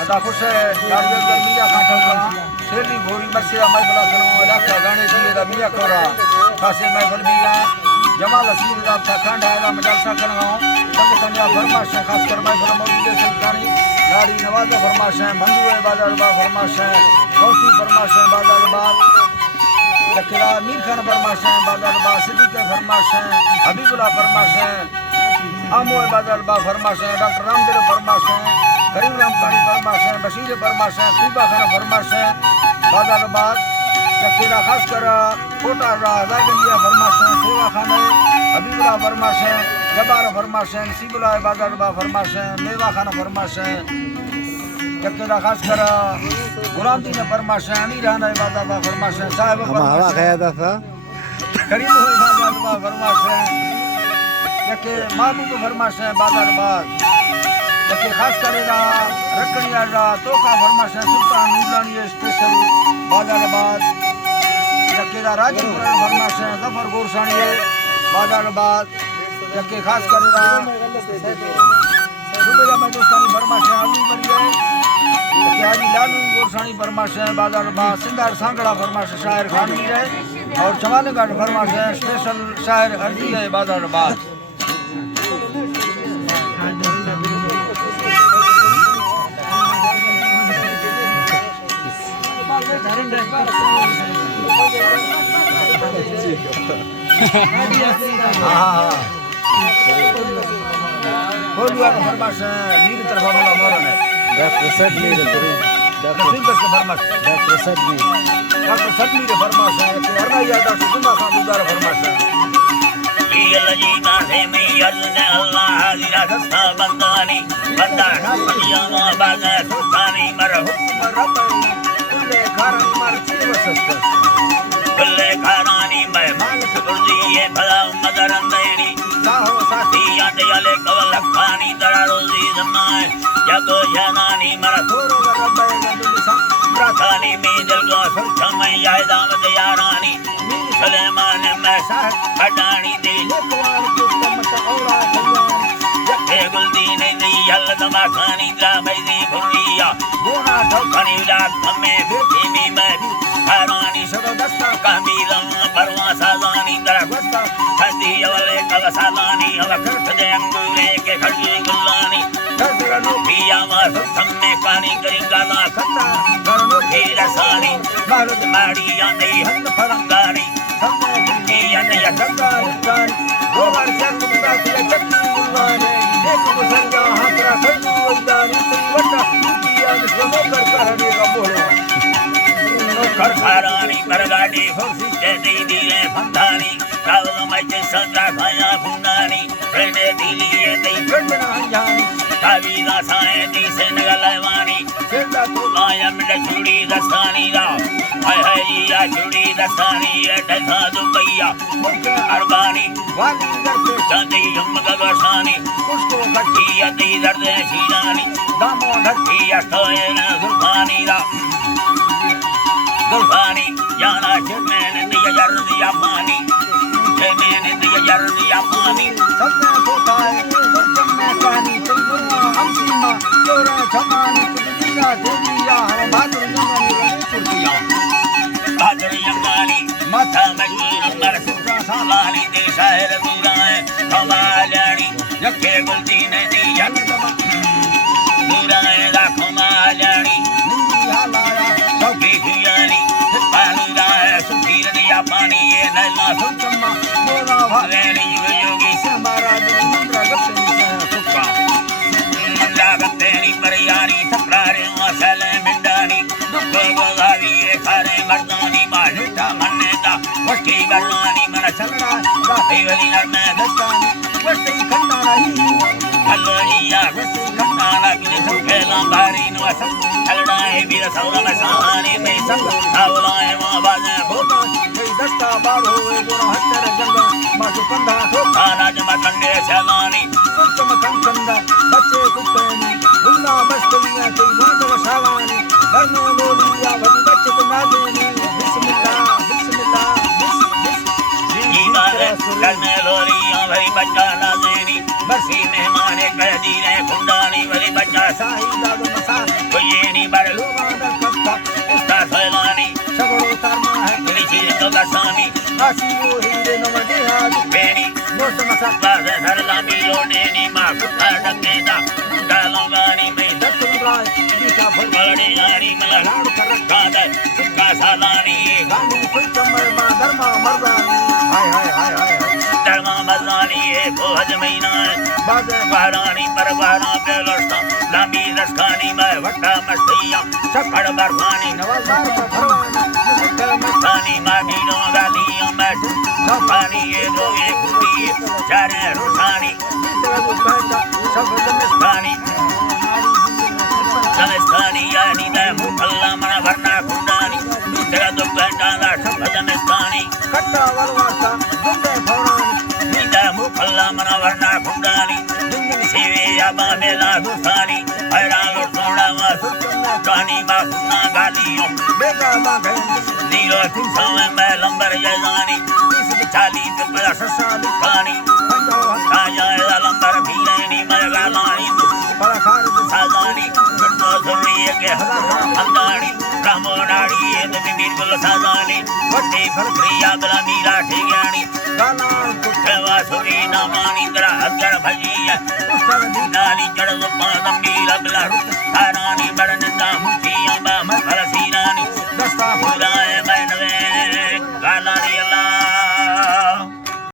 अदा खुश है नारियल गर्मिया खाटल करा शेली भोरी मरसिया महफिल करो इलाका गाने दिए दा मिया कोरा खासे महफिल बिया जमाल असीर दा खंड आया मजलसा करना संग संजा फरमाश खास कर महफिल मौजूद सुल्तानी गाड़ी नवाज फरमाश है मंजू बाजार बा फरमाश है गौसी फरमाश है बाजार बा लकड़ा मीर खान फरमाश है बाजार बा सिद्दीक फरमाश है हबीबुल्लाह फरमाश है आमो बाजार बा फरमाश है डॉक्टर रामदेव फरमाश है करीम राम पानी फरमाश है बशीर फरमाश है तूबा खान फरमाश है बाजारबाद लकड़ा खास कर कोटा राजगंजिया फरमाश है सेवा खान है हबीबुल्लाह फरमाश है जबार फरमाश है नसीबुल्लाह बाजारबा फरमाश है मेवा खान फरमाश है लकड़ा खास कर गुलाम दीन फरमाश है अमीर खान बाजारबा फरमाश है साहब हवा खाया था करीम बाजारबा फरमाश है लके महबूब फरमाश है बाजारबाद लके खास करेगा रखनिया तोखा फरमाश है सुल्तान नूरानी स्पेशल बाजारबाद लकेदा राजपुर फरमाश है जफर गोरसानी बाजारबाद लके खास करेगा सुबह में दोस्तानी फरमाश है आलू बनी है लके हाजी लालू गोरसानी फरमाश है बाजारबाद सिंगार सांगड़ा फरमाश शायर खानवी है और चवालेगढ़ फरमाश है स्पेशल शायर अर्जी है बाजारबाद फरमाश है नीर तरफ वाला मोरन है डॉक्टर सदमी फरमाश डॉक्टर सदमी फरमाश है हरनाइया डॉक्टर जुमा खान गुजार फरमाश है लजी माथे में अर्ज अल्लाह हाजिरा दस्ता बंदानी बंदा नफिया बागा सुल्तानी मरहुम रब्बनी कुल्ले खारन मरची वसस्त कुल्ले खारानी मैं मालिक बुर्जी ये भला मदरन देनी साहो साथी याद याले कवल खानी दरा रोजी जमाए जगो जनानी मर थोरो रब्बे गंदुसा प्राथानी में दिल को सुरक्षा में यादाम दयारानी सलेमान में साह अडानी दे लेकवार को मत औरा कल्याण जखे गुलदीन दी यल दमा खानी दा मैदी भुरिया गोना ठोकनी रात में बेटी में मैं हरानी सब दस्ता कामिलम परवा साजानी दरा वस्ता हदी वाले कवसालानी और करत दे अंगूरे के खड़ी गुलानी दरनो पिया मार सम्मे कानी करेगा ना खत्ता दरनो हे रसानी भारत माड़ी आंदी हंद फरंगानी हमने की या गंगा जान दो बार से कुत्ता के चक्की गुलाने एक मुसंगा हाथरा खड़ू वंदानी वटा पिया ने सब कर करने का बोलो कर खारानी बरगाड़ी होसी के दी दिए फंदानी रावल में जे सजा खाया फुंदानी प्रेने दिलिए दई गंगा जानी कावी दा साए दी से नगलवानी केदा तो आया मिल चूड़ी दसानी दा हाय हाय या चूड़ी दसानी ये ढका दुबैया मुके अरबानी वाली करते चांदी हम गवसानी उसको कट्टी दी दर्द शीरानी दामो ढकी या कोए ना जुबानी दा गुरबानी जाना चमेन दिया जर दिया पानी चमेन दिया जर दिया पानी सबने पोताए तुम में कहानी तुम हमसीमा तोरा जमानी तुझिया देविया हम बहादुर जमानी रंग कुर्तिया बहादुर यमानी माथा मजूर मर सुखा सालानी दे शायर दूराए हमालानी यके गुलती ने दी जन दूराए लाखों मालानी निंदी हालाया सौखी हियानी पानी राय सुखीर दिया पानी ये नैला सुचम्मा मोरा भवेनी योगी से महाराज मंद्रा गप्पे सुखा मंदा गप्पेनी परियानी थपरारे मसले मिंडानी दुख गोगावी ये खारे मर्दानी मालिटा मन्नेता वष्टी बरनानी मन चलना राही वली नरमे दस्तानी वस्ती खंडा नहीं हल्लोहिया वस्ती खंडा लगी सुखेला भारी नवसन हलड़ाए वीर सौरम सहानी में संग हवलाए मां बाजे होगा कोई दस्ता बारो गोरा हत्तर गंगा मासु कंधा ठोका राज मकंडे सलानी कुत्तम कंकंदा बच्चे कुत्तेनी गुल्ला मस्तलिया कोई भाग वशावानी धर्म लोलिया भरी बच्चे को ना देनी बिस्मिल्लाह बिस्मिल्लाह बिस बिस जी मारे कर में लोरियां वरी बच्चा लाजेनी बरसी मेहमान कहदी रे खुंडानी वरी बच्चा साही दाद मसा कोयेनी बर लोगांदा कत्ता उस्ता सलानी सगड़ो तरमा है लिखी तो दसानी आसी वो हिंदे नमदे हाज बेनी दोस्त मसा बाज सरला मिलोडेनी मा कुत्ता डकेदा डालोगानी में दत्तन राय दीका बड़े यारी मला लाड़ कर रखा दे सुक्का सालानी गांधी कोई कमर मा धर्मा मर्दानी हाय हाय हाय हाय धर्मा मर्दानी बोझ महीना बाजे वारानी पर वारा पे लड़ता लांबी रसखानी में वट्टा मस्तिया चखड़ बरवानी नवाजार का भरवाना मुझे मस्तानी मामीनो गालियों में पानी ये दोगे खुदी चारे रोशानी तेरा कहता सब मस्तानी समस्तानी यानी मैं मुखल्ला मना भरना खुंडानी तेरा तो कहता शब्द मस्तानी कट्टा वरवासा दुबे भौरानी नींदा मुखल्ला मना भरना खुंडानी सेवे याबा मेला दुसानी हैरान सोड़ा वास कहानी बासुना गालियों बेगा बागे नीलो समय में लंबर जैसानी चाली के पला ससाली पानी पंजो आया लंबर भी लेनी मर गालानी बड़ा खार सादानी गट्टो सुनी के अंदानी रामोनाड़ी ये तो बिल्कुल सादानी वट्टी फलक्रिया बला मीरा ठियानी गाना कुठवा सुनी नामानी तेरा अगर भजिया उस्ताद नाली जड़ पादम मीरा बला तारा